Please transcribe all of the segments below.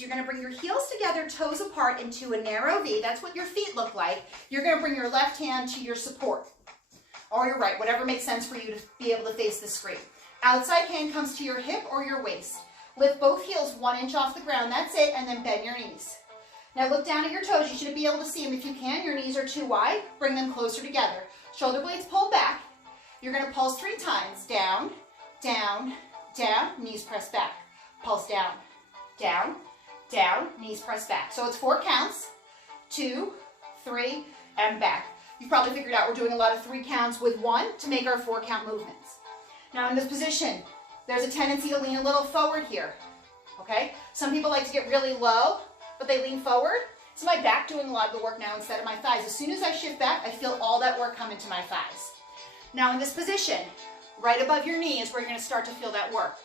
you're gonna bring your heels together, toes apart into a narrow V. That's what your feet look like. You're gonna bring your left hand to your support, or your right, whatever makes sense for you to be able to face the screen. Outside hand comes to your hip or your waist. Lift both heels 1 inch off the ground, that's it, and then bend your knees. Now look down at your toes. You should be able to see them if you can. Your knees are too wide, bring them closer together. Shoulder blades pulled back. You're gonna pulse 3 times. Down, down, down, knees press back. Pulse down, down, down, knees press back. So it's 4 counts, 2, 3, and back. You've probably figured out we're doing a lot of 3 counts with 1 to make our 4 count movements. Now in this position, there's a tendency to lean a little forward here, okay? Some people like to get really low, but they lean forward. It's my back doing a lot of the work now instead of my thighs. As soon as I shift back, I feel all that work come into my thighs. Now in this position, right above your knee is where you're gonna start to feel that work.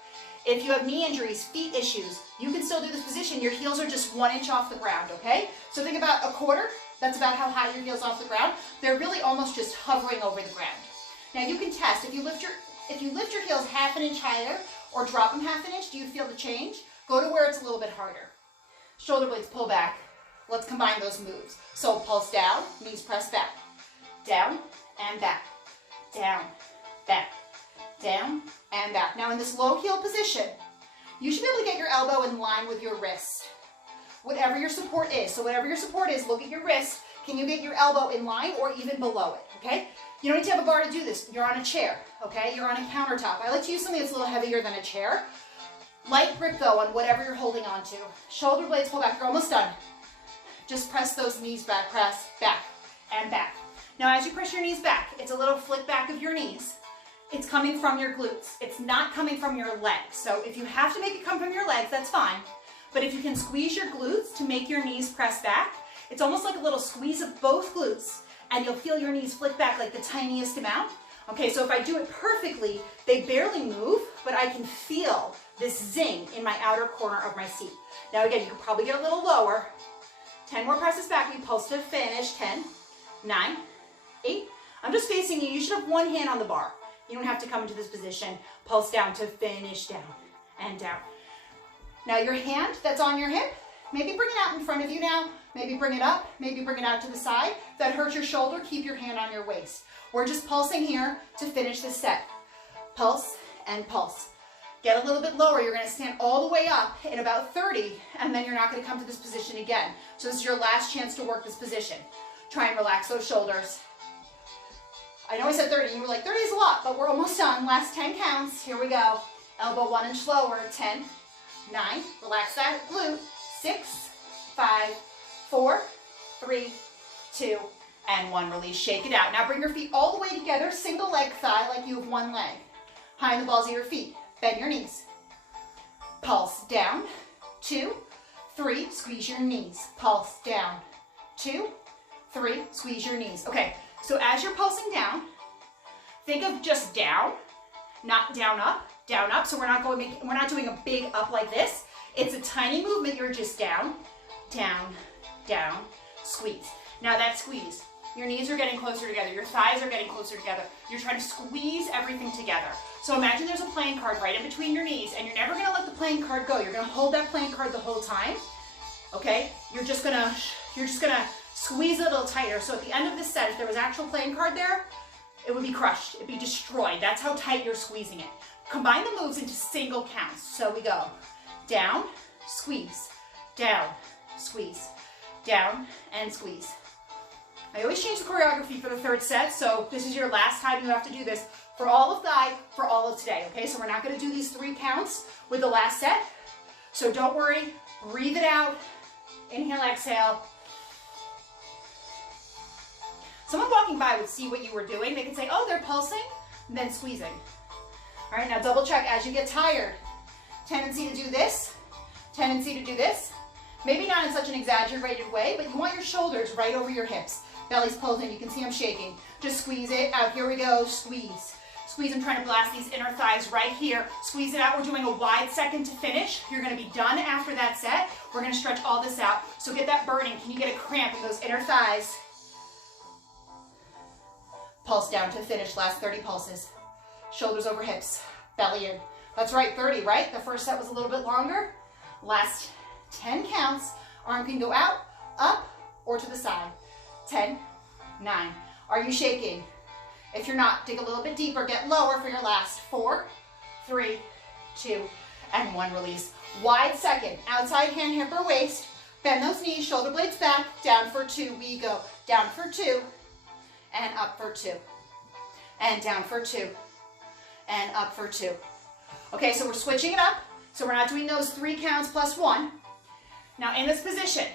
If you have knee injuries, feet issues, you can still do this position. Your heels are just 1 inch off the ground, okay? So think about a quarter. That's about how high your heels off the ground. They're really almost just hovering over the ground. Now you can test. If you lift your heels 1/2 inch higher or drop them 1/2 inch, do you feel the change? Go to where it's a little bit harder. Shoulder blades pull back. Let's combine those moves. So pulse down, knees press back. Down and back. Down, back. Down and back. Now in this low heel position, you should be able to get your elbow in line with your wrist. Whatever your support is. So whatever your support is, look at your wrist. Can you get your elbow in line or even below it, okay? You don't need to have a bar to do this. You're on a chair, okay? You're on a countertop. I like to use something that's a little heavier than a chair. Light grip though on whatever you're holding on to. Shoulder blades pull back. You're almost done. Just press those knees back. Press back and back. Now as you press your knees back, it's a little flick back of your knees. It's coming from your glutes. It's not coming from your legs. So if you have to make it come from your legs, that's fine. But if you can squeeze your glutes to make your knees press back, it's almost like a little squeeze of both glutes, and you'll feel your knees flick back like the tiniest amount. Okay, so if I do it perfectly, they barely move, but I can feel this zing in my outer corner of my seat. Now again, you could probably get a little lower. 10 more presses back. We pulse to finish. 10, 9, 8. I'm just facing you. You should have one hand on the bar. You don't have to come into this position. Pulse down to finish, down and down. Now your hand that's on your hip, maybe bring it out in front of you now. Maybe bring it up, maybe bring it out to the side. If that hurts your shoulder, keep your hand on your waist. We're just pulsing here to finish this set. Pulse and pulse. Get a little bit lower. You're gonna stand all the way up in about 30, and then you're not gonna come to this position again. So this is your last chance to work this position. Try and relax those shoulders. I know I said 30, and you were like, 30 is a lot, but we're almost done. Last 10 counts, here we go. Elbow 1 inch lower, 10, 9, relax that glute, 6, 5, 4, 3, 2, and 1. Release, shake it out. Now bring your feet all the way together, single leg thigh like you have one leg. High in the balls of your feet, bend your knees. Pulse down, 2, 3, squeeze your knees. Pulse down, 2, 3, squeeze your knees. Okay, so as you're pulsing down, think of just down, not down up, down up. So we're not doing a big up like this. It's a tiny movement. You're just down, down, down, squeeze. Now that squeeze, your knees are getting closer together. Your thighs are getting closer together. You're trying to squeeze everything together. So imagine there's a playing card right in between your knees, and you're never gonna let the playing card go. You're gonna hold that playing card the whole time, okay? You're just gonna squeeze it a little tighter. So at the end of this set, if there was actual playing card there, it would be crushed, it'd be destroyed. That's how tight you're squeezing it. Combine the moves into single counts. So we go down, squeeze, down, squeeze, down, and squeeze. I always change the choreography for the third set, so this is your last time you have to do this for all of thigh, for all of today, okay? So we're not gonna do these 3 counts with the last set, so don't worry, breathe it out, inhale, exhale. Someone walking by would see what you were doing. They could say, oh, they're pulsing, and then squeezing. All right, now double check as you get tired. Tendency to do this, tendency to do this. Maybe not in such an exaggerated way, but you want your shoulders right over your hips. Belly's pulled in, you can see I'm shaking. Just squeeze it out, here we go, squeeze. Squeeze, I'm trying to blast these inner thighs right here. Squeeze it out, we're doing a wide second to finish. You're gonna be done after that set. We're gonna stretch all this out. So get that burning, can you get a cramp in those inner thighs? Pulse down to finish, last 30 pulses. Shoulders over hips, belly in. That's right, 30, right? The first set was a little bit longer. Last 10 counts. Arm can go out, up, or to the side. 10, 9. Are you shaking? If you're not, dig a little bit deeper. Get lower for your last. 4, 3, 2, and 1. Release. Wide second. Outside hand, hip or waist. Bend those knees, shoulder blades back. Down for 2. We go down for 2, and up for 2. And down for 2, and up for 2. Okay, so we're switching it up. So we're not doing those 3 counts plus 1. Now in this position,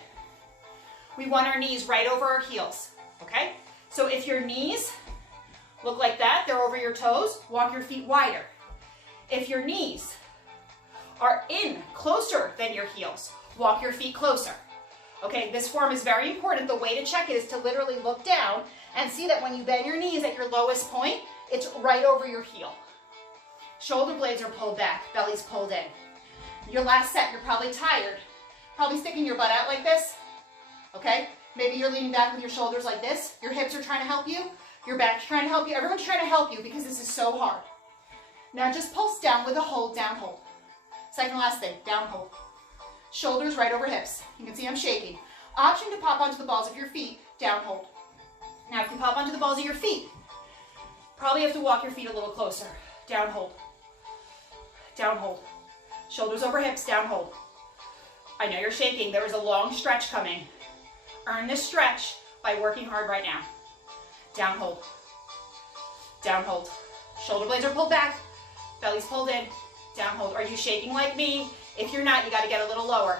we want our knees right over our heels, okay? So if your knees look like that, they're over your toes, walk your feet wider. If your knees are in closer than your heels, walk your feet closer. Okay, this form is very important. The way to check it is to literally look down and see that when you bend your knees at your lowest point, it's right over your heel. Shoulder blades are pulled back, belly's pulled in. Your last set, you're probably tired. Probably sticking your butt out like this, okay? Maybe you're leaning back with your shoulders like this. Your hips are trying to help you. Your back's trying to help you. Everyone's trying to help you because this is so hard. Now just pulse down with a hold, down hold. Second last thing, down hold. Shoulders right over hips. You can see I'm shaking. Option to pop onto the balls of your feet, down hold. Now if you pop onto the balls of your feet, probably have to walk your feet a little closer. Down hold. Down hold. Shoulders over hips, down hold. I know you're shaking. There is a long stretch coming. Earn this stretch by working hard right now. Down hold. Down hold. Shoulder blades are pulled back. Belly's pulled in. Down hold. Are you shaking like me? If you're not, you got to get a little lower.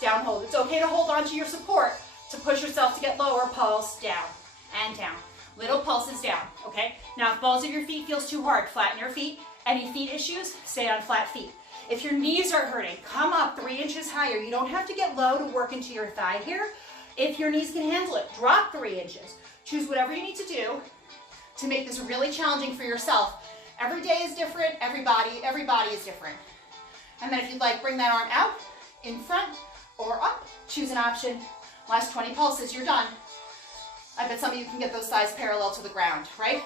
Down hold. It's okay to hold on to your support to push yourself to get lower. Pulse down and down. Little pulses down, okay? Now, if balls of your feet feels too hard, flatten your feet. Any feet issues, stay on flat feet. If your knees are hurting, come up 3 inches higher. You don't have to get low to work into your thigh here. If your knees can handle it, drop 3 inches. Choose whatever you need to do to make this really challenging for yourself. Every day is different, everybody is different. And then if you'd like, bring that arm out, in front, or up. Choose an option. Last 20 pulses, you're done. I bet some of you can get those thighs parallel to the ground, right?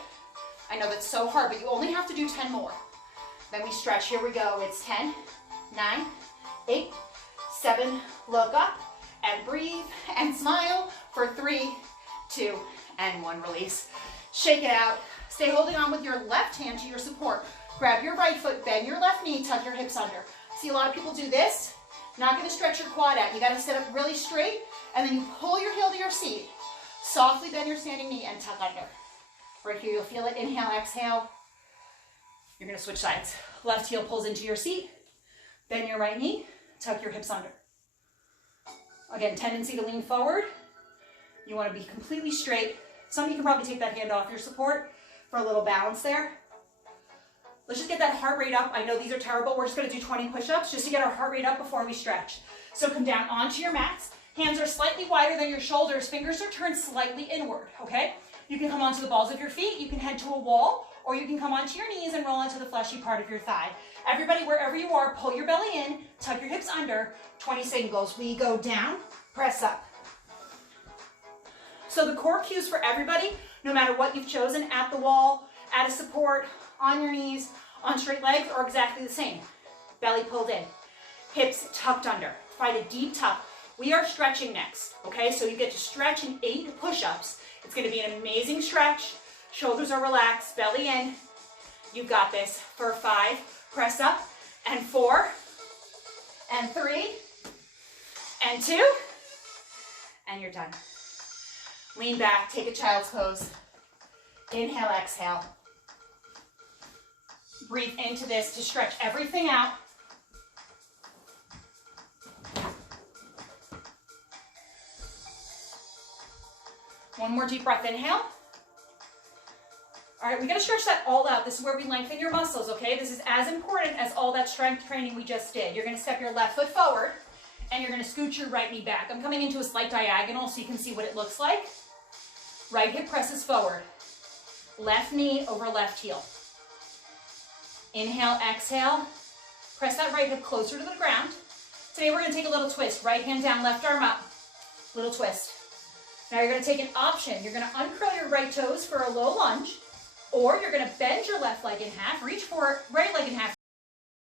I know that's so hard, but you only have to do 10 more. Then we stretch. Here we go. It's 10, 9, 8, 7, look up, and breathe, and smile for 3, 2, and 1. Release. Shake it out. Stay holding on with your left hand to your support. Grab your right foot, bend your left knee, tuck your hips under. See, a lot of people do this. Not going to stretch your quad out. You got to sit up really straight, and then you pull your heel to your seat. Softly bend your standing knee and tuck under. Right here, you'll feel it. Inhale, exhale. You're going to switch sides. Left heel pulls into your seat. Bend your right knee. Tuck your hips under. Again, tendency to lean forward. You want to be completely straight. Some of you can probably take that hand off your support for a little balance there. Let's just get that heart rate up. I know these are terrible. We're just going to do 20 push-ups just to get our heart rate up before we stretch. So come down onto your mats. Hands are slightly wider than your shoulders. Fingers are turned slightly inward, okay? You can come onto the balls of your feet. You can head to a wall, or you can come onto your knees and roll onto the fleshy part of your thigh. Everybody, wherever you are, pull your belly in, tuck your hips under, 20 singles. We go down, press up. So the core cues for everybody, no matter what you've chosen, at the wall, at a support, on your knees, on straight legs, are exactly the same. Belly pulled in, hips tucked under. Find a deep tuck. We are stretching next, okay? So you get to stretch in 8 push-ups. It's going to be an amazing stretch. Shoulders are relaxed, belly in. You got this. For 5, press up, and 4, and 3, and 2, and you're done. Lean back, take a child's pose. Inhale, exhale. Breathe into this to stretch everything out. One more deep breath, inhale. All right, we gotta stretch that all out. This is where we lengthen your muscles, okay? This is as important as all that strength training we just did. You're gonna step your left foot forward, and you're gonna scoot your right knee back. I'm coming into a slight diagonal so you can see what it looks like. Right hip presses forward. Left knee over left heel. Inhale, exhale. Press that right hip closer to the ground. Today we're gonna take a little twist. Right hand down, left arm up. Little twist. Now you're going to take an option. You're going to uncurl your right toes for a low lunge, or you're going to bend your left leg in half, reach for right leg in half,